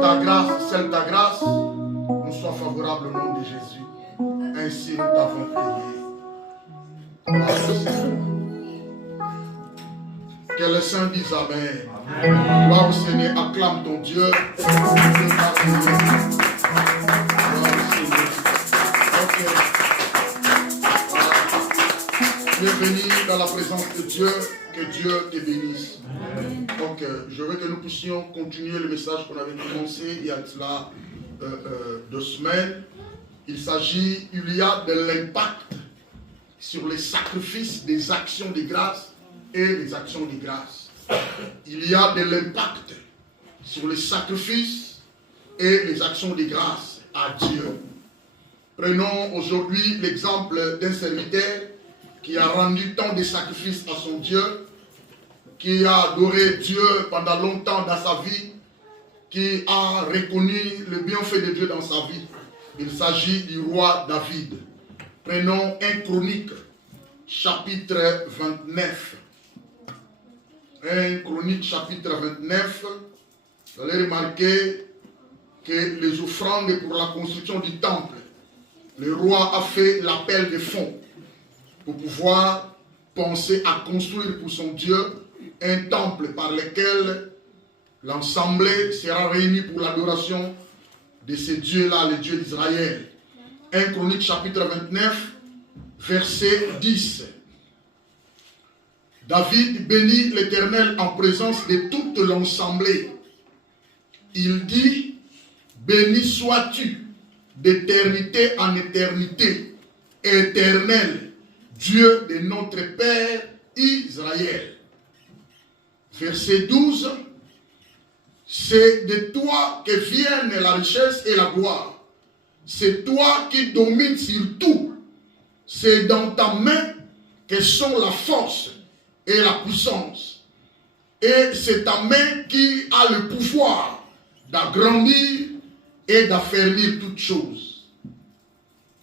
Celle ta grâce, nous soit favorable au nom de Jésus. Ainsi nous t'avons prié. Que les saints disent Amen. Gloire au Seigneur, acclame ton Dieu. Gloire au Seigneur. Bienvenue dans la présence de Dieu. Que Dieu te bénisse. Donc, je veux que nous puissions continuer le message qu'on avait commencé il y a cela 2 semaines. Il y a de l'impact sur les sacrifices des actions de grâce et les actions de grâce. Il y a de l'impact sur les sacrifices et les actions de grâce à Dieu. Prenons aujourd'hui l'exemple d'un serviteur qui a rendu tant de sacrifices à son Dieu, qui a adoré Dieu pendant longtemps dans sa vie, qui a reconnu le bienfait de Dieu dans sa vie. Il s'agit du roi David. Prenons 1 Chronique, chapitre 29. 1 Chronique, chapitre 29. Vous allez remarquer que les offrandes pour la construction du temple, le roi a fait l'appel de fonds pour pouvoir penser à construire pour son Dieu un temple par lequel l'assemblée sera réunie pour l'adoration de ce Dieu-là, le Dieu d'Israël. 1 Chronique chapitre 29, verset 10. David bénit l'Éternel en présence de toute l'assemblée. Il dit, béni sois-tu d'éternité en éternité, éternel, Dieu de notre Père Israël. Verset 12. C'est de toi que viennent la richesse et la gloire. C'est toi qui domines sur tout. C'est dans ta main que sont la force et la puissance. Et c'est ta main qui a le pouvoir d'agrandir et d'affermir toutes choses.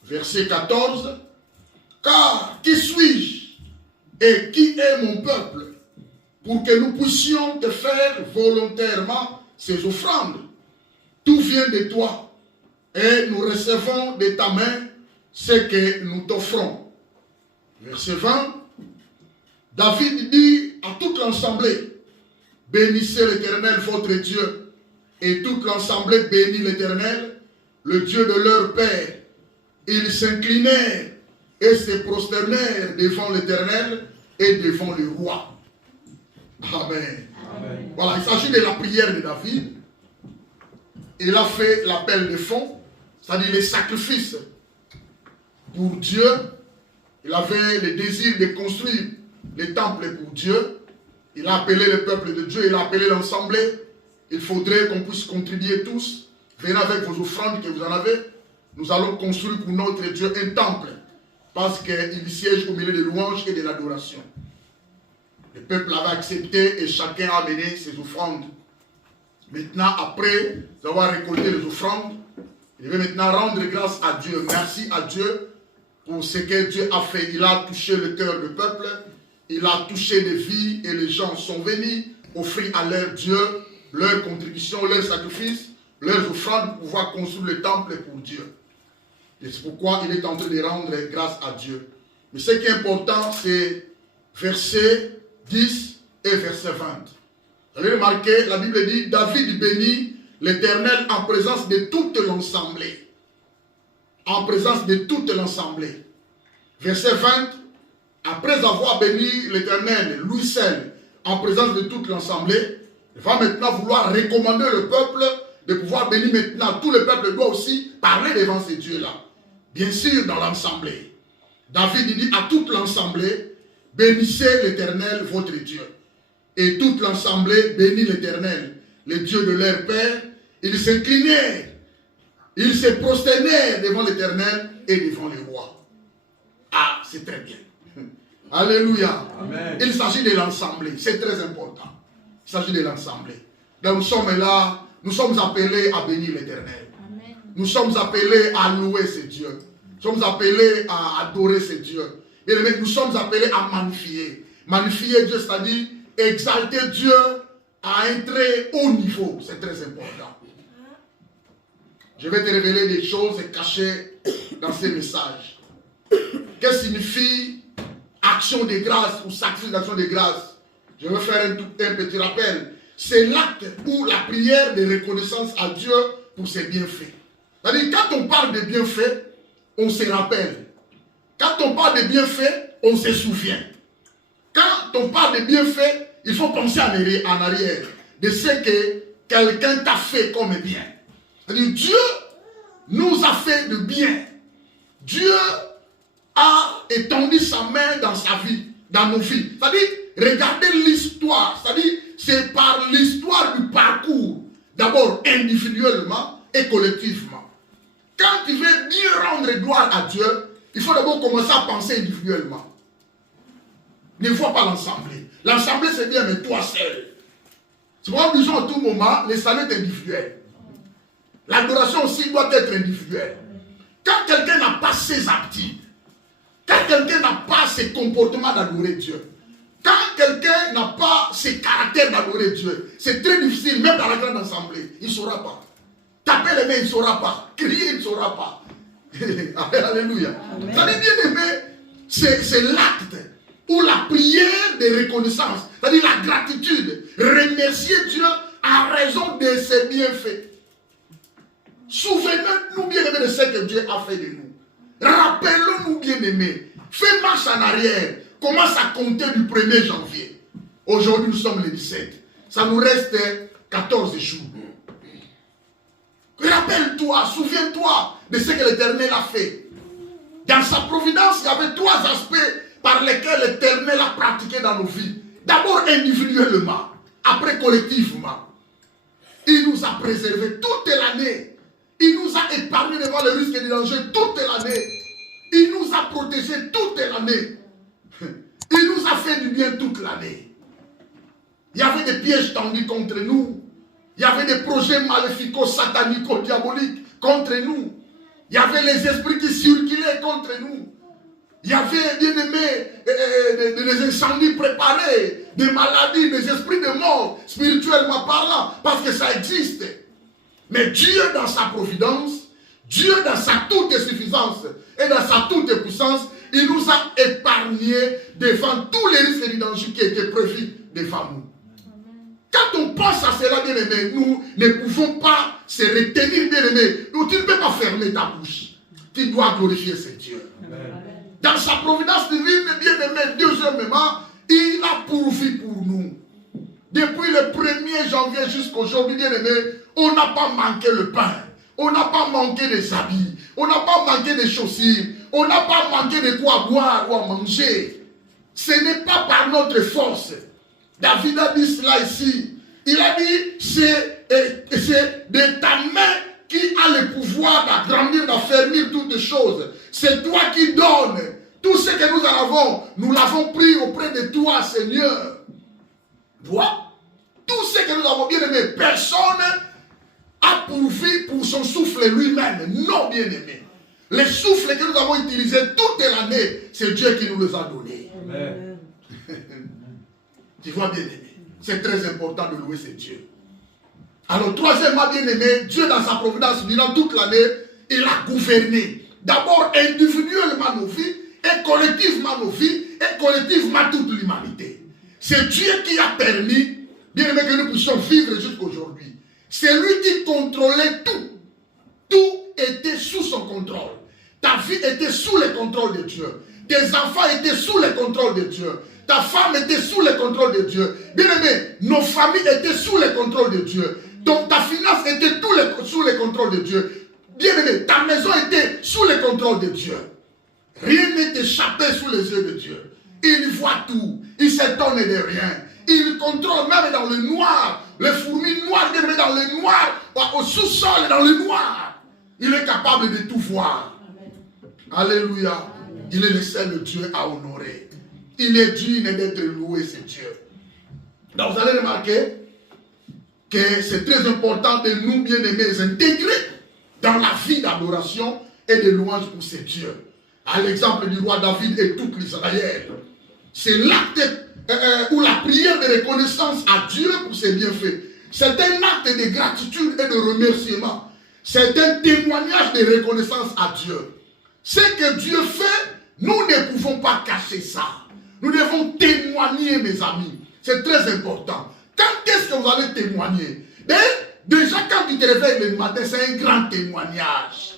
Verset 14. Car qui suis-je et qui est mon peuple pour que nous puissions te faire volontairement ces offrandes? Tout vient de toi et nous recevons de ta main ce que nous t'offrons. Verset 20. David dit à toute l'assemblée, bénissez l'Éternel votre Dieu. Et toute l'assemblée bénit l'Éternel, le Dieu de leur père. Ils s'inclinèrent et se prosternèrent devant l'Éternel et devant le roi. Amen. Amen. Voilà, il s'agit de la prière de David. Il a fait l'appel de fonds, c'est-à-dire les sacrifices pour Dieu. Il avait le désir de construire les temples pour Dieu. Il a appelé le peuple de Dieu, il a appelé l'assemblée. Il faudrait qu'on puisse contribuer tous. Venez avec vos offrandes que vous en avez. Nous allons construire pour notre Dieu un temple. Parce qu'il siège au milieu des louanges et de l'adoration. Le peuple avait accepté et chacun a amené ses offrandes. Maintenant, après avoir récolté les offrandes, il veut maintenant rendre grâce à Dieu. Merci à Dieu pour ce que Dieu a fait. Il a touché le cœur du peuple. Il a touché les vies et les gens sont venus offrir à leur Dieu leurs contributions, leurs sacrifices, leurs offrandes pour pouvoir construire le temple pour Dieu. Et c'est pourquoi il est en train de rendre grâce à Dieu. Mais ce qui est important, c'est verset 10 et verset 20. Vous allez remarquer, la Bible dit, David bénit l'Éternel en présence de toute l'assemblée. En présence de toute l'assemblée. Verset 20, après avoir béni l'Éternel, lui seul, en présence de toute l'assemblée, il va maintenant vouloir recommander le peuple de pouvoir bénir maintenant. Tout le peuple doit aussi parler devant ces dieux-là. Bien sûr, dans l'assemblée. David dit à toute l'assemblée, bénissez l'Éternel, votre Dieu. Et toute l'assemblée bénit l'Éternel, le Dieu de leur père. Ils s'inclinèrent, ils se prosternèrent devant l'Éternel et devant les rois. Ah, c'est très bien. Alléluia. Amen. Il s'agit de l'assemblée, c'est très important. Il s'agit de l'assemblée. Donc nous sommes là, nous sommes appelés à bénir l'Éternel. Nous sommes appelés à louer ce Dieu. Nous sommes appelés à adorer ce Dieu. Et nous sommes appelés à magnifier. Magnifier Dieu, c'est-à-dire exalter Dieu à un très haut niveau. C'est très important. Je vais te révéler des choses cachées dans ces messages. Qu'est-ce que signifie action de grâce ou sacrifice d'action de grâce? Je vais faire un petit rappel. C'est l'acte ou la prière de reconnaissance à Dieu pour ses bienfaits. C'est-à-dire, quand on parle de bienfaits, on se rappelle. Quand on parle de bienfaits, on se souvient. Quand on parle de bienfaits, il faut penser en arrière de ce que quelqu'un t'a fait comme bien. C'est-à-dire, Dieu nous a fait de bien. Dieu a étendu sa main dans sa vie, dans nos vies. C'est-à-dire, regardez l'histoire. C'est-à-dire, c'est par l'histoire du parcours, d'abord individuellement et collectivement. Quand tu veux bien rendre gloire à Dieu, il faut d'abord commencer à penser individuellement. Ne vois pas l'assemblée. L'assemblée c'est bien, mais toi seul. C'est pourquoi nous disons à tout moment, le salut est individuel. L'adoration aussi doit être individuelle. Quand quelqu'un n'a pas ses aptitudes, quand quelqu'un n'a pas ses comportements d'adorer Dieu, quand quelqu'un n'a pas ses caractères d'adorer Dieu, c'est très difficile, même dans la grande assemblée, il ne saura pas. Taper les mains, il ne saura pas. Crier, il ne saura pas. Alléluia. Ça dit bien aimé, c'est l'acte ou la prière de reconnaissance, c'est-à-dire la gratitude, remercier Dieu en raison de ses bienfaits. Souvenons-nous bien aimés de ce que Dieu a fait de nous. Rappelons-nous bien aimés. Fais marche en arrière. Commence à compter du 1er janvier. Aujourd'hui nous sommes le 17. Ça nous reste 14 jours. Rappelle-toi, souviens-toi de ce que l'Éternel a fait. Dans sa providence, il y avait 3 aspects par lesquels l'Éternel a pratiqué dans nos vies. D'abord individuellement, après collectivement. Il nous a préservés toute l'année. Il nous a épargnés devant les risques et les dangers toute l'année. Il nous a protégés toute l'année. Il nous a fait du bien toute l'année. Il y avait des pièges tendus contre nous. Il y avait des projets maléfiques, sataniques, diaboliques contre nous. Il y avait les esprits qui circulaient contre nous. Il y avait, bien aimé, des incendies préparés, des maladies, des esprits de mort, spirituellement parlant, parce que ça existe. Mais Dieu dans sa providence, Dieu dans sa toute suffisance et dans sa toute puissance, il nous a épargnés devant tous les risques et les dangers qui étaient prévus devant nous. Quand on pense à cela, bien aimé, nous ne pouvons pas se retenir, bien aimé. Tu ne peux pas fermer ta bouche. Tu dois glorifier ce Dieu. Amen. Dans sa providence divine, bien aimé, deuxièmement, il a pourvu pour nous. Depuis le 1er janvier jusqu'à aujourd'hui, bien aimé, on n'a pas manqué le pain. On n'a pas manqué des habits. On n'a pas manqué des chaussures. On n'a pas manqué de quoi boire ou à manger. Ce n'est pas par notre force. David a dit cela ici. Il a dit, c'est de ta main qui a le pouvoir d'agrandir, d'affermir toutes les choses. C'est toi qui donnes. Tout ce que nous l'avons pris auprès de toi, Seigneur. Vois, tout ce que nous avons bien aimé, personne a pourvu pour son souffle lui-même. Non, bien aimé. Les souffles que nous avons utilisés toute l'année, c'est Dieu qui nous les a donnés. Amen. Tu vois, bien aimé, c'est très important de louer ce Dieu. Alors, troisièmement, bien aimé, Dieu dans sa providence, durant toute l'année, il a gouverné. D'abord individuellement nos vies, et collectivement nos vies, et collectivement toute l'humanité. C'est Dieu qui a permis, bien aimé, que nous puissions vivre jusqu'à aujourd'hui. C'est lui qui contrôlait tout. Tout était sous son contrôle. Ta vie était sous le contrôle de Dieu. Tes enfants étaient sous le contrôle de Dieu. Ta femme était sous le contrôle de Dieu. Bien aimé, nos familles étaient sous le contrôle de Dieu. Donc ta finance était sous le contrôle de Dieu. Bien aimé, ta maison était sous le contrôle de Dieu. Rien n'est échappé sous les yeux de Dieu. Il voit tout. Il s'étonne de rien. Il contrôle même dans le noir. Les fourmis noires, bien aimé, dans le noir, au sous-sol, dans le noir. Il est capable de tout voir. Amen. Alléluia. Amen. Il est le seul Dieu à honorer. Il est digne d'être loué, ce Dieu. Donc vous allez remarquer que c'est très important de nous, bien aimés, intégrer dans la vie d'adoration et de louange pour ce Dieu. À l'exemple du roi David et tout l'Israël. C'est l'acte ou la prière de reconnaissance à Dieu pour ses bienfaits. C'est un acte de gratitude et de remerciement. C'est un témoignage de reconnaissance à Dieu. Ce que Dieu fait, nous ne pouvons pas cacher ça. Nous devons témoigner, mes amis. C'est très important. Quand est-ce que vous allez témoigner? Déjà, quand tu te réveilles le matin, c'est un grand témoignage.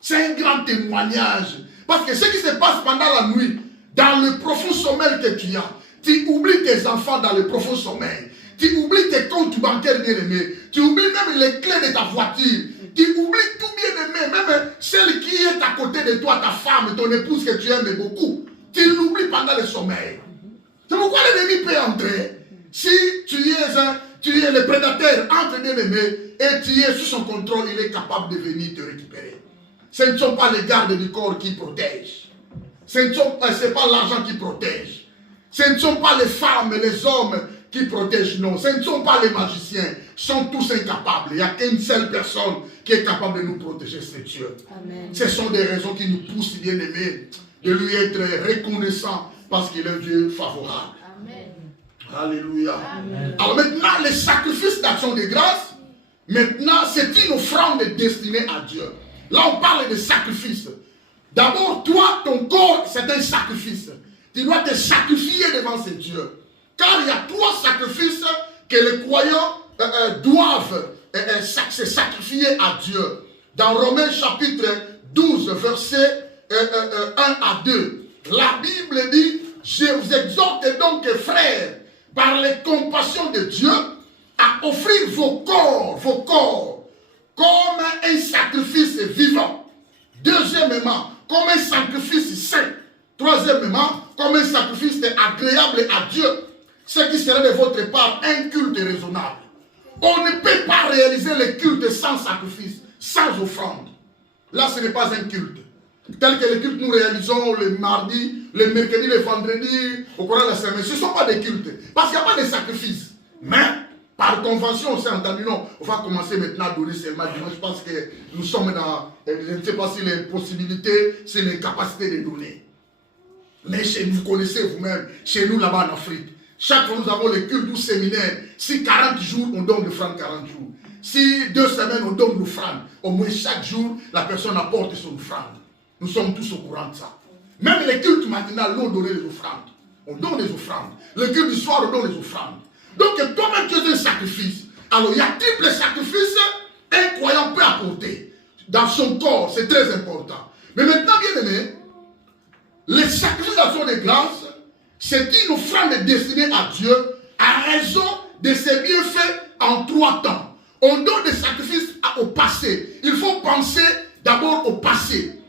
C'est un grand témoignage. Parce que ce qui se passe pendant la nuit, dans le profond sommeil que tu as, tu oublies tes enfants dans le profond sommeil. Tu oublies tes comptes bancaires bien-aimés. Tu oublies même les clés de ta voiture. Tu oublies tout bien-aimé. Même celle qui est à côté de toi, ta femme, ton épouse que tu aimes beaucoup. Tu l'oublies pendant le sommeil. C'est pourquoi l'ennemi peut entrer. Si tu es le prédateur entre bien-aimés et tu es sous son contrôle, il est capable de venir te récupérer. Ce ne sont pas les gardes du corps qui protègent. Ce n'est pas l'argent qui protège. Ce ne sont pas les femmes et les hommes qui protègent, non. Ce ne sont pas les magiciens. Ils sont tous incapables. Il n'y a qu'une seule personne qui est capable de nous protéger, c'est Dieu. Amen. Ce sont des raisons qui nous poussent, bien aimés, de lui être reconnaissant parce qu'il est un Dieu favorable. Amen. Alléluia. Amen. Alors maintenant, les sacrifices d'action de grâce, maintenant, c'est une offrande destinée à Dieu. Là, on parle de sacrifice. D'abord, toi, ton corps, c'est un sacrifice. Tu dois te sacrifier devant ce Dieu. Car il y a 3 sacrifices que les croyants doivent se sacrifier à Dieu. Dans Romains chapitre 12, versets 1 à 2, la Bible dit, je vous exhorte donc, frères, par les compassions de Dieu, à offrir vos corps, comme un sacrifice vivant. Deuxièmement, comme un sacrifice saint. Troisièmement, comme un sacrifice agréable à Dieu. Ce qui serait de votre part un culte raisonnable. On ne peut pas réaliser le culte sans sacrifice, sans offrande. Là, ce n'est pas un culte. Tel que les cultes nous réalisons le mardi, le mercredi, le vendredi, au courant de la semaine. Ce ne sont pas des cultes. Parce qu'il n'y a pas de sacrifice. Mais, par convention, on s'est entendu, non, on va commencer maintenant à donner seulement dimanche. Je pense que nous sommes dans, je ne sais pas si les possibilités, c'est les capacités de donner. Mais chez nous, vous connaissez vous-même, chez nous là-bas en Afrique, chaque fois nous avons les cultes ou séminaires. Si 40 jours, on donne l'offrande 40 jours. Si 2 semaines, on donne l'offrande. Au moins chaque jour, la personne apporte son offrande. Nous sommes tous au courant de ça. Même les cultes matinales, l'ont donné les offrandes. On donne les offrandes. Le culte du soir, on donne les offrandes. Donc toi-même, tu es un sacrifice. Alors il y a triple sacrifice qu'un croyant peut apporter dans son corps. C'est très important. Mais maintenant, bien aimé, les sacrifices d'action de grâce, c'est une offrande destinée à Dieu à raison de ses bienfaits en 3 temps. On donne des sacrifices au passé. Il faut penser d'abord au passé.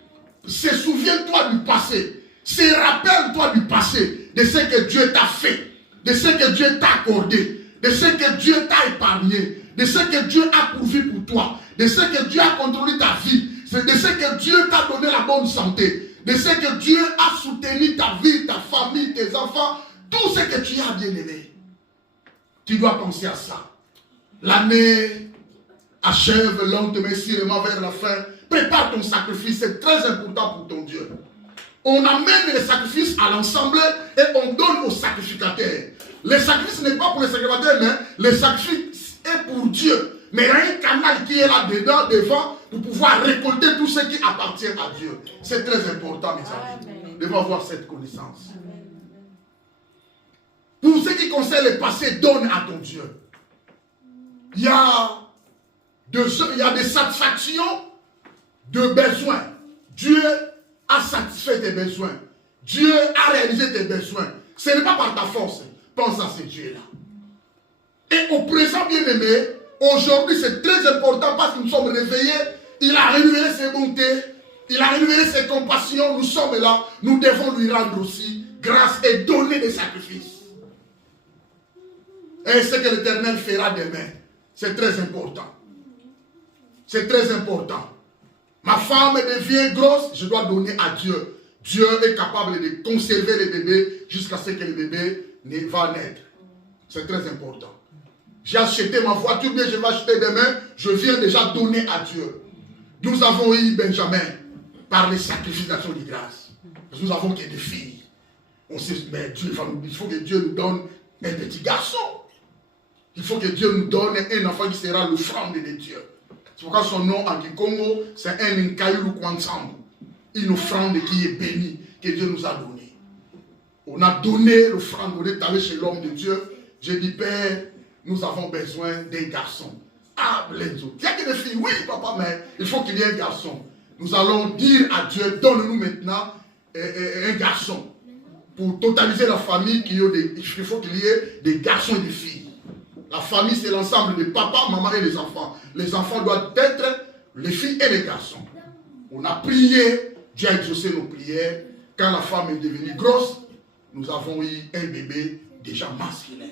Souviens-toi du passé. Rappelle-toi du passé, de ce que Dieu t'a fait, de ce que Dieu t'a accordé, de ce que Dieu t'a épargné, de ce que Dieu a pourvu pour toi, de ce que Dieu a contrôlé ta vie, de ce que Dieu t'a donné la bonne santé, de ce que Dieu a soutenu ta vie, ta famille, tes enfants, tout ce que tu as bien aimé. Tu dois penser à ça. L'année achève lentement, sûrement vers la fin. Prépare ton sacrifice, c'est très important pour ton Dieu. On amène les sacrifices à l'ensemble et on donne aux sacrificateurs. Le sacrifice n'est pas pour les sacrificateurs, mais le sacrifice est pour Dieu. Mais il y a un canal qui est là-dedans, devant, pour pouvoir récolter tout ce qui appartient à Dieu. C'est très important, mes amis. Nous devons avoir cette connaissance. Pour ce qui concerne le passé, donne à ton Dieu. Il y a des satisfactions de besoins. Dieu a satisfait tes besoins. Dieu a réalisé tes besoins. Ce n'est pas par ta force. Pense à ce Dieu-là. Et au présent, bien-aimé, aujourd'hui, c'est très important parce que nous sommes réveillés. Il a renouvelé ses bontés. Il a renouvelé ses compassions. Nous sommes là. Nous devons lui rendre aussi grâce et donner des sacrifices. Et ce que l'Éternel fera demain, c'est très important. C'est très important. Ma femme devient grosse, je dois donner à Dieu. Dieu est capable de conserver les bébés jusqu'à ce que le bébé va naître. C'est très important. J'ai acheté ma voiture, mais je vais acheter demain. Je viens déjà donner à Dieu. Nous avons eu Benjamin par les sacrifices d'action de grâce. Nous avons que des filles. On sait, mais Dieu, il faut que Dieu nous donne un petit garçon. Il faut que Dieu nous donne un enfant qui sera l'offrande de Dieu. C'est pourquoi son nom en Kikongo, c'est un Nkaïlu Kwansambu. Une offrande qui est bénie, que Dieu nous a donnée. On a donné l'offrande, on est allé chez l'homme de Dieu. J'ai dit, Père, nous avons besoin d'un garçon. Ah, Blenzo. Il y a que des filles, oui, papa, mais il faut qu'il y ait un garçon. Nous allons dire à Dieu, donne-nous maintenant un garçon. Pour totaliser la famille, il faut qu'il y ait des garçons et des filles. La famille, c'est l'ensemble de papa, maman et les enfants. Les enfants doivent être les filles et les garçons. On a prié, Dieu a exaucé nos prières. Quand la femme est devenue grosse, nous avons eu un bébé déjà masculin.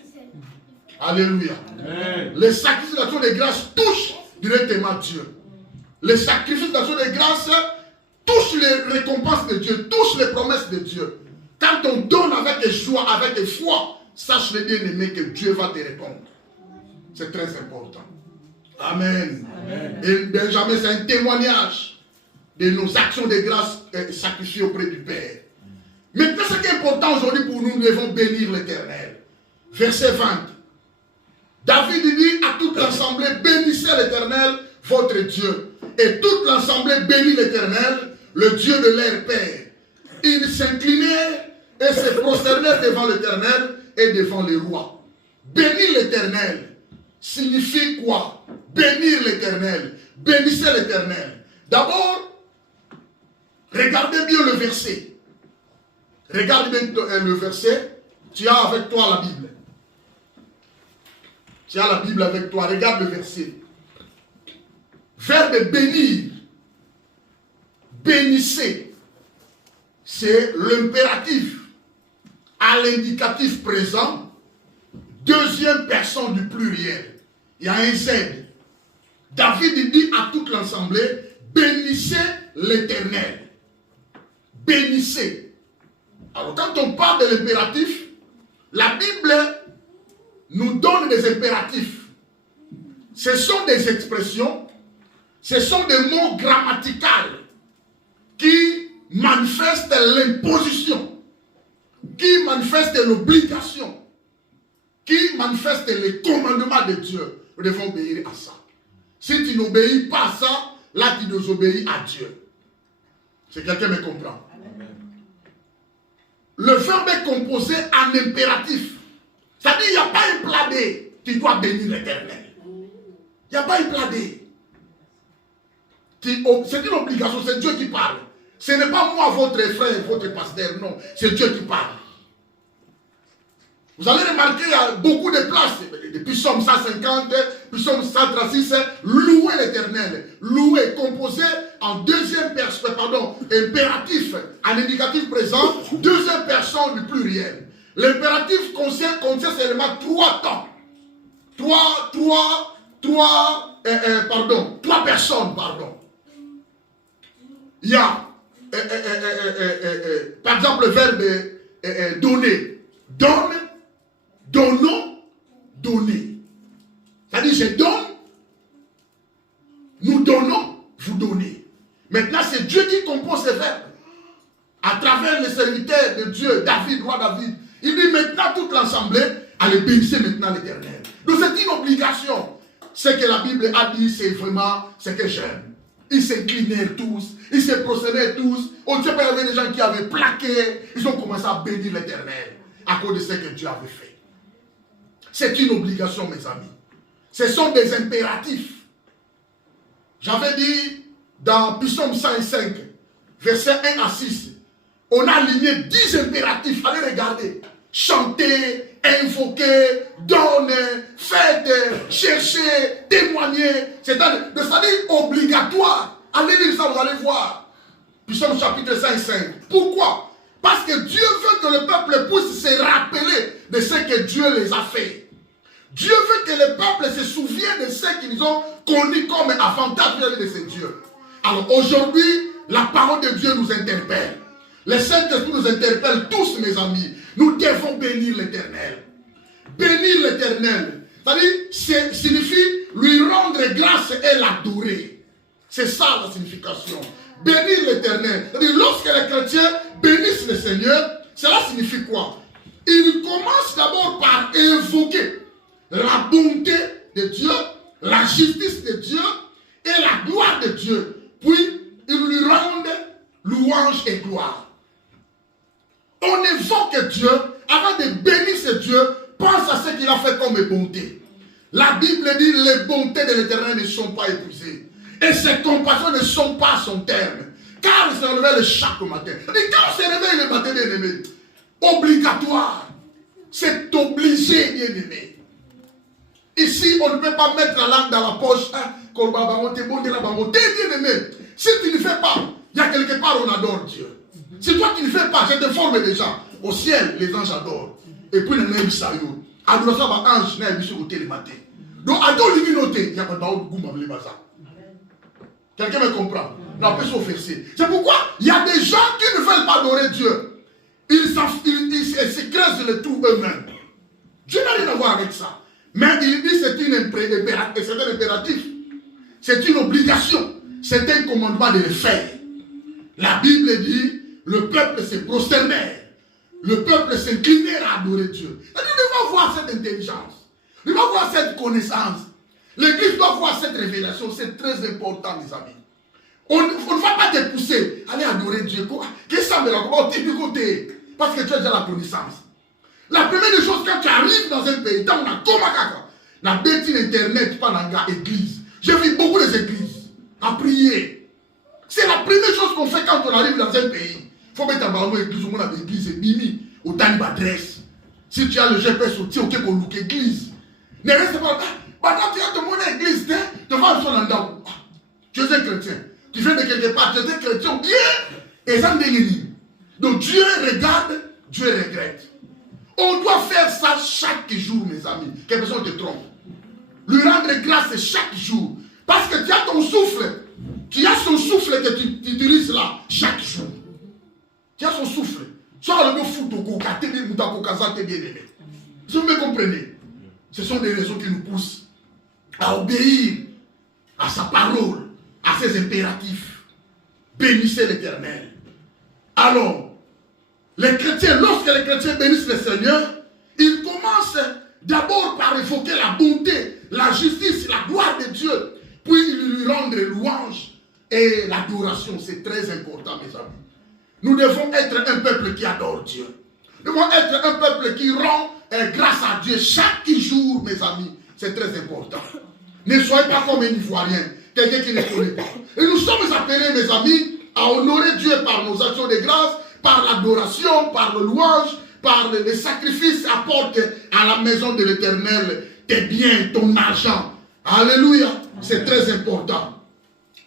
Alléluia. Amen. Les sacrifices d'action de grâce touchent directement Dieu. Les sacrifices d'action de grâce touchent les récompenses de Dieu, touchent les promesses de Dieu. Quand on donne avec joie, avec foi, sache le bien-aimé que Dieu va te répondre. C'est très important. Amen. Amen. Et Benjamin, c'est un témoignage de nos actions de grâce sacrifiées auprès du Père. Maintenant, ce qui est important aujourd'hui pour nous, nous devons bénir l'Éternel. Verset 20. David dit à toute l'assemblée, bénissez l'Éternel, votre Dieu. Et toute l'assemblée bénit l'Éternel, le Dieu de leur Père. Ils s'inclinèrent et se prosternèrent devant l'Éternel et devant les rois. Bénir l'Éternel signifie quoi? Bénir l'Éternel. Bénissez l'Éternel. D'abord, regardez bien le verset. Regarde bien le verset. Tu as avec toi la Bible. Tu as la Bible avec toi. Regarde le verset. Verbe bénir. Bénissez. C'est l'impératif à l'indicatif présent. Deuxième personne du pluriel. Il y a un Z. David dit à toute l'assemblée, bénissez l'Éternel. Bénissez. Alors quand on parle de l'impératif, la Bible nous donne des impératifs. Ce sont des expressions, ce sont des mots grammaticaux qui manifestent l'imposition, qui manifestent l'obligation, qui manifestent les commandements de Dieu. Nous devons obéir à ça. Si tu n'obéis pas à ça, là tu désobéis à Dieu. Si quelqu'un me comprend. Amen. Le verbe est composé en impératif. C'est-à-dire qu'il n'y a pas un plaidé. Tu dois bénir l'Éternel. Il n'y a pas un plaidé. C'est une obligation, c'est Dieu qui parle. Ce n'est pas moi, votre frère, votre pasteur, non. C'est Dieu qui parle. Vous allez remarquer, il y a beaucoup de places. Depuis Psaume 150, puis Psaume 136, louer l'Éternel. Louer, composé en deuxième personne, impératif, en indicatif présent, deuxième personne du pluriel. L'impératif contient seulement trois temps. Trois personnes, pardon. Il y a, par exemple, le verbe donner. Donne, donnons, donner. C'est-à-dire, je donne, nous donnons, vous donnez. Maintenant, c'est Dieu qui compose ces verbes. À travers les serviteurs de Dieu, David, roi David. Il dit maintenant toute l'assemblée, allez bénissez maintenant l'Éternel. Donc c'est une obligation. Ce que la Bible a dit, c'est vraiment ce que j'aime. Ils s'inclinèrent tous, ils se procédaient tous. Au Dieu, il y avait des gens qui avaient plaqué. Ils ont commencé à bénir l'Éternel à cause de ce que Dieu avait fait. C'est une obligation, mes amis. Ce sont des impératifs. J'avais dit dans Psaume 105, versets 1 à 6, on a aligné 10 impératifs. Allez regarder. Chanter, invoquer, donner, faites, chercher, témoigner. C'est-à-dire obligatoire. Allez lire ça, vous allez voir. Psaume chapitre 5. Pourquoi? Parce que Dieu veut que le peuple puisse se rappeler de ce que Dieu les a fait. Dieu veut que le peuple se souvienne de ce qu'ils ont connu comme avantage de ce Dieu. Alors aujourd'hui, la parole de Dieu nous interpelle. Le Saint-Esprit nous interpelle tous, mes amis. Nous devons bénir l'Éternel. Bénir l'Éternel, c'est-à-dire, signifie lui rendre grâce et l'adorer. C'est ça la signification. Bénir l'Éternel. C'est-à-dire, lorsque les chrétiens bénissent le Seigneur, cela signifie quoi? Ils commencent d'abord par invoquer la bonté de Dieu, la justice de Dieu et de Dieu, puis ils lui rendent louange et gloire. On évoque Dieu, avant de bénir ce Dieu, pense à ce qu'il a fait comme bonté. La Bible dit les bontés de l'Éternel ne sont pas épuisées. Et ses compassions ne sont pas à son terme. Car il se réveille chaque matin. Et quand on se réveille le matin, bien aimé, obligatoire. C'est obligé, bien aimé. Ici, on ne peut pas mettre la langue dans la poche. Hein, bien aimé. Si tu ne fais pas, il y a quelque part on adore Dieu. Si toi tu ne fais pas, je te forme déjà. Au ciel, les anges adorent. Et puis, les anges adorent. Adoration va ange, n'a pas sur le matin. Donc, adore lui noter. Il n'y a pas de goût, quelqu'un me comprend? La personne versée. C'est pourquoi il y a des gens qui ne veulent pas adorer Dieu. Ils se creusent le tout eux-mêmes. Dieu n'a rien à voir avec ça. Mais il dit c'est un impératif. C'est une obligation. C'est un commandement de le faire. La Bible dit le peuple se prosternait. Le peuple s'inclinait à adorer Dieu. Et nous devons avoir cette intelligence. Nous devons avoir cette connaissance. L'église doit avoir cette révélation. C'est très important, mes amis. On ne va pas te pousser à aller adorer Dieu. Qu'est-ce que ça me raconte? Du côté. Parce que tu as déjà la connaissance. La première des choses, quand tu arrives dans un pays, dans la bêtise internet, pas dans l'église. J'ai vu beaucoup des églises à prier. C'est la première chose qu'on fait quand on arrive dans un pays. Il faut mettre en ballon l'église, au moins l'église est bimi, au talib adresse. Si tu as le GPS, tu as ok qu'on look église. Ne reste pas là. Maintenant, tu as ton monnaie église, tu vas à son endroit. Tu es un chrétien. Tu viens de quelque part, tu es un chrétien bien. Et ça me dit. Donc Dieu regarde, Dieu regrette. On doit faire ça chaque jour, mes amis. Que personne te trompe. Lui rendre grâce chaque jour. Parce que tu as ton souffle. Tu as son souffle que tu utilises là chaque jour. Tu as son souffle. Soit le mot foot au coca, t'es bien aimé. Vous me comprenez? Ce sont des raisons qui nous poussent à obéir à sa parole, à ses impératifs. Bénissez l'Éternel. Alors, les chrétiens, lorsque les chrétiens bénissent le Seigneur, ils commencent d'abord par évoquer la bonté, la justice, la gloire de Dieu. Puis ils lui rendent louange et l'adoration. C'est très important, mes amis. Nous devons être un peuple qui adore Dieu. Nous devons être un peuple qui rend grâce à Dieu chaque jour, mes amis. C'est très important. Ne soyez pas comme un Ivoirien, quelqu'un qui ne connaît pas. Et nous sommes appelés, mes amis, à honorer Dieu par nos actions de grâce, par l'adoration, par le louange, par les sacrifices apportés à la maison de l'Éternel, tes biens, ton argent. Alléluia. C'est très important.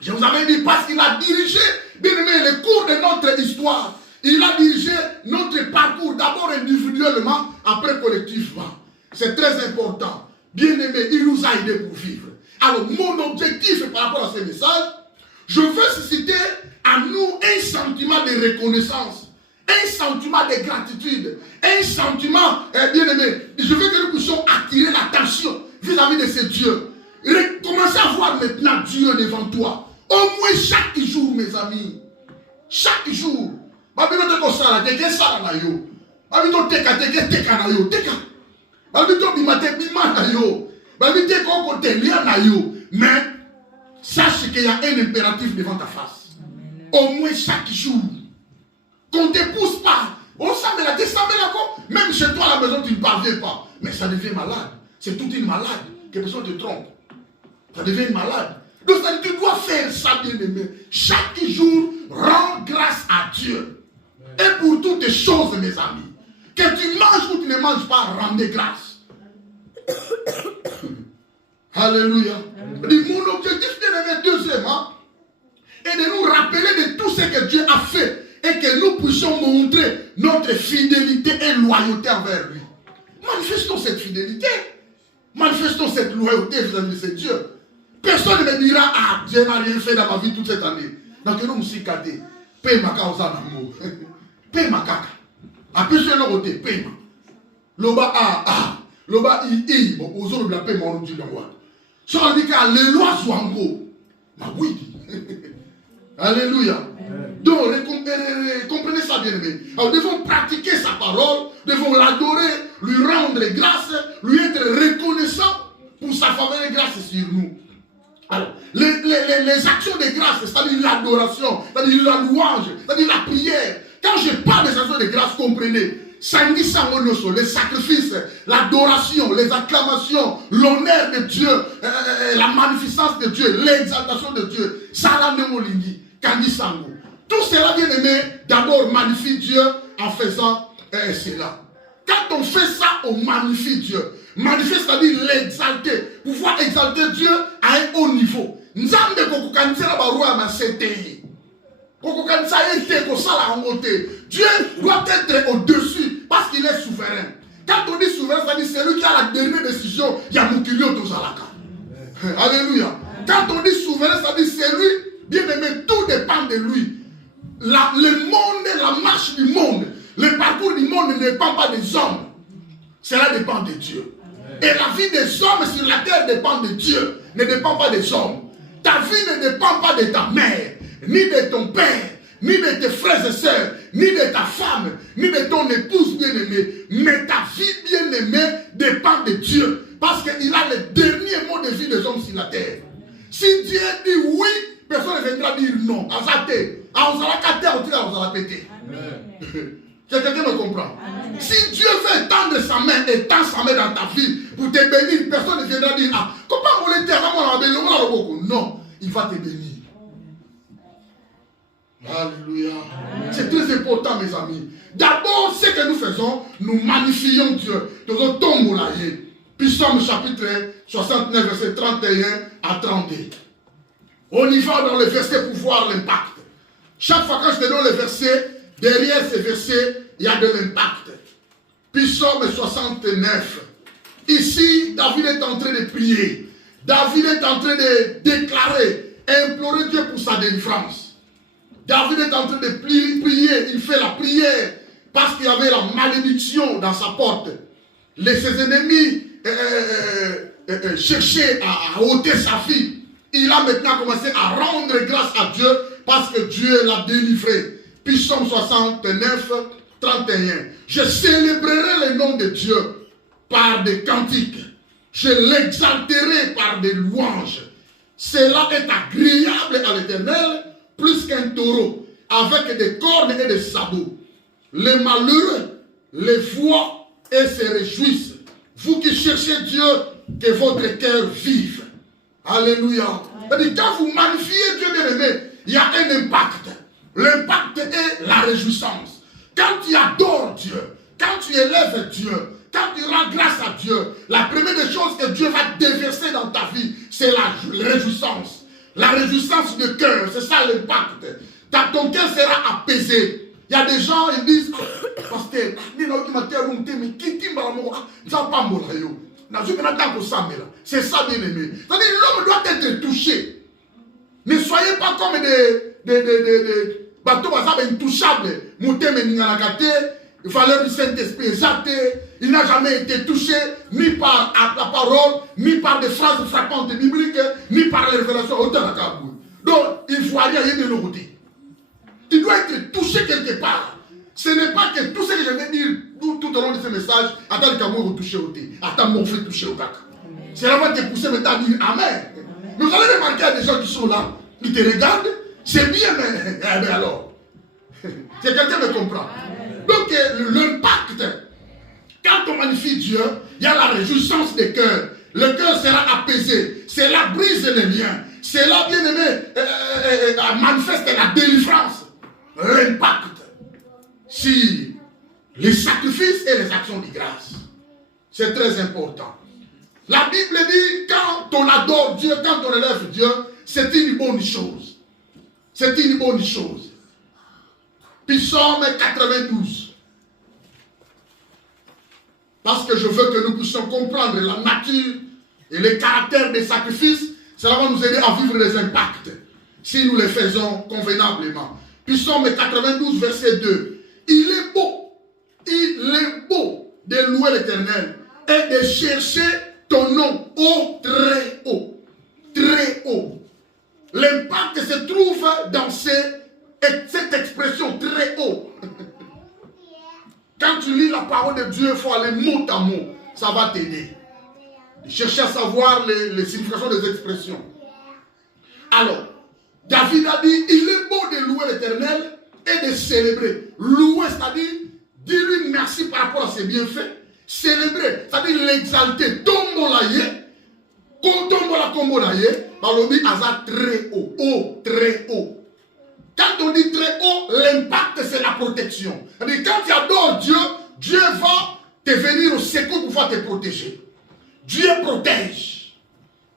Je vous avais dit parce qu'il a dirigé, bien aimé, le cours de notre histoire. Il a dirigé notre parcours d'abord individuellement, après collectivement. C'est très important. Bien aimé, il nous a aidés pour vivre. Alors, mon objectif par rapport à ce message, je veux susciter à nous un sentiment de reconnaissance, un sentiment de gratitude, un sentiment, bien aimé, je veux que nous puissions attirer l'attention vis-à-vis de ce Dieu. Commencez à voir maintenant Dieu devant toi. Au moins chaque jour, mes amis. Chaque jour. Mais sache qu'il y a un impératif devant ta face. Au moins chaque jour. Qu'on ne te pousse pas. Même chez toi à la maison, tu ne parviens pas. Mais ça devient malade. C'est toute une malade. Que personne te trompe. Ça devient une malade. Donc tu dois faire ça, bien aimé. Chaque jour, rends grâce à Dieu. Et pour toutes les choses, mes amis. Que tu manges ou tu ne manges pas, rendez grâce. Alléluia. Mon objectif, bien aimé, deuxièmement, est de nous rappeler de tout ce que Dieu a fait. Et que nous puissions montrer notre fidélité et loyauté envers lui. Manifestons cette fidélité. Manifestons cette loyauté vis-à-vis de ce Dieu. Personne ne me dira, ah, Dieu n'a rien fait dans ma vie toute cette année. Donc, nous sommes catés. Paye ma cause en amour. Paye ma caca. Après, je l'ai ôté. Paye ma. Loba, Loba, bon, aux autres, la paye mon Dieu d'envoi. Ça veut dire que les lois sont en gros. Ma oui. Alléluia. Donc, comprenez ça, bien aimé. Alors, nous devons pratiquer sa parole, nous devons l'adorer, lui rendre grâce, lui être reconnaissant pour sa faveur et grâce sur nous. Alors, les actions de grâce, c'est-à-dire l'adoration, c'est-à-dire la louange, c'est-à-dire la prière. Quand je parle des actions de grâce, comprenez, les sacrifices, l'adoration, les acclamations, l'honneur de Dieu, la magnificence de Dieu, l'exaltation de Dieu, Salanemolingi, Kandi Sango. Tout cela, bien aimé, d'abord magnifie Dieu en faisant cela. Quand on fait ça, on magnifie Dieu. Magnifier, c'est-à-dire l'exalter. Pouvoir exalter Dieu à un haut niveau. Nzambe kokukanisela barua ma CTI. Dieu doit être au-dessus parce qu'il est souverain. Quand on dit souverain, ça dit c'est lui qui a la dernière décision. Il y a Moukilio Tozalaka. Alléluia. Quand on dit souverain, ça dit c'est lui. Bien aimé, tout dépend de lui. Le monde, la marche du monde, le parcours du monde ne dépend pas des hommes. Cela dépend de Dieu. Et la vie des hommes sur la terre dépend de Dieu, ne dépend pas des hommes. Ta vie ne dépend pas de ta mère, ni de ton père, ni de tes frères et sœurs, ni de ta femme, ni de ton épouse bien-aimée. Mais ta vie bien-aimée dépend de Dieu. Parce qu'il a le dernier mot de vie des hommes sur la terre. Si Dieu dit oui, personne ne viendra dire non. Quelqu'un me comprend? Si Dieu veut tendre sa main et tend sa main dans ta vie pour te bénir, personne ne viendra dire ah, comment vous l'éternel? Non, il va te bénir. Alléluia. C'est très important, mes amis. D'abord, ce que nous faisons, nous magnifions Dieu. Nous tombons là. Puis Psaume chapitre 69, verset 31 à 32. On y va dans le verset pour voir l'impact. Chaque fois que je te donne le verset, derrière ces versets, il y a de l'impact. Puis Psaume 69. Ici, David est en train de prier. David est en train de déclarer, implorer Dieu pour sa délivrance. David est en train de prier. Il fait la prière parce qu'il y avait la malédiction dans sa porte. Ses ennemis cherchaient à ôter sa vie. Il a maintenant commencé à rendre grâce à Dieu parce que Dieu l'a délivré. Puis Psaume 69, 31. Je célébrerai le nom de Dieu par des cantiques. Je l'exalterai par des louanges. Cela est agréable à l'Éternel plus qu'un taureau avec des cornes et des sabots. Les malheureux les voient et se réjouissent. Vous qui cherchez Dieu, que votre cœur vive. Alléluia. Quand vous magnifiez Dieu bien-aimé, il y a un impact. L'impact est la réjouissance. Quand tu adores Dieu, quand tu élèves Dieu, quand tu rends grâce à Dieu, la première des choses que Dieu va déverser dans ta vie, c'est la réjouissance. La réjouissance de cœur, c'est ça l'impact. Ton cœur sera apaisé. Il y a des gens, ils disent, pasteur, c'est ça bien aimé. C'est-à-dire l'homme doit être touché. Ne soyez pas comme des bateaux intouchables. Valeur du Saint-Esprit, il n'a jamais été touché ni par la parole, ni par des phrases frappantes bibliques, ni par les révélations. Donc, il faut aller à une autre. Tu dois être touché quelque part. Ce n'est pas que tout ce que je viens de dire tout au long de ce message, attends qu'à moi toucher au thé. Attends, moi fait toucher au caca. Cela va te pousser maintenant à dire Amen. Mais vous allez remarquer, il y a des gens qui sont là, qui te regardent, c'est bien, mais alors. C'est quelqu'un qui me comprend. Donc, l'impact, quand on magnifie Dieu, il y a la réjouissance des cœurs. Le cœur sera apaisé. Cela brise les liens. Cela, bien aimé, manifeste la délivrance. L'impact. Si les sacrifices et les actions de grâce. C'est très important. La Bible dit, quand on adore Dieu, quand on élève Dieu, c'est une bonne chose. C'est une bonne chose. Puis Psaume 92. Parce que je veux que nous puissions comprendre la nature et le caractère des sacrifices, cela va nous aider à vivre les impacts, si nous les faisons convenablement. Puis Psaume 92, verset 2. Il est beau de louer l'Éternel et de chercher ton nom au très haut. Très haut. L'impact se trouve dans cette expression très haut. Quand tu lis la parole de Dieu, il faut aller mot à mot. Ça va t'aider. Chercher à savoir les significations des expressions. Alors, David a dit, il est beau de louer l'Éternel et de célébrer. Louer, c'est-à-dire, dire-lui merci par rapport à ses bienfaits. Célébrer, c'est-à-dire l'exalter. Tombolaye, tombola kombolaye, balobi aza très haut, haut, très haut. Quand on dit très haut, l'impact c'est la protection. C'est-à-dire, quand tu adores Dieu, Dieu va te venir au secours pour pouvoir te protéger. Dieu protège.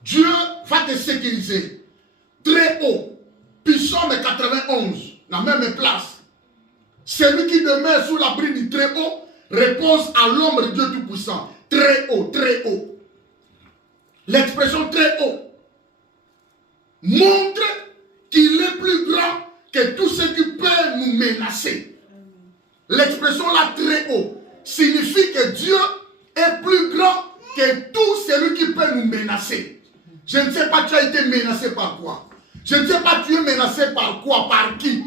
Dieu va te sécuriser. Très haut. Psaume 91, la même place. Celui qui demeure sous l'abri du très haut repose à l'ombre de Dieu Tout-Puissant. Très haut, très haut. L'expression très haut montre qu'il est plus grand que tout ce qui peut nous menacer. L'expression là très haut signifie que Dieu est plus grand que tout celui qui peut nous menacer. Je ne sais pas, tu as été menacé par quoi? Je ne sais pas, tu es menacé par quoi? Par qui?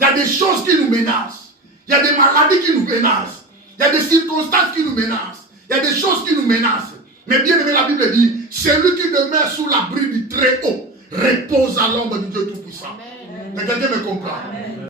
Il y a des choses qui nous menacent. Il y a des maladies qui nous menacent. Il y a des circonstances qui nous menacent. Il y a des choses qui nous menacent. Mais bien aimé, la Bible dit, celui qui demeure sous l'abri du très haut repose à l'ombre du Dieu Tout-Puissant. Mais quelqu'un me comprend? Amen.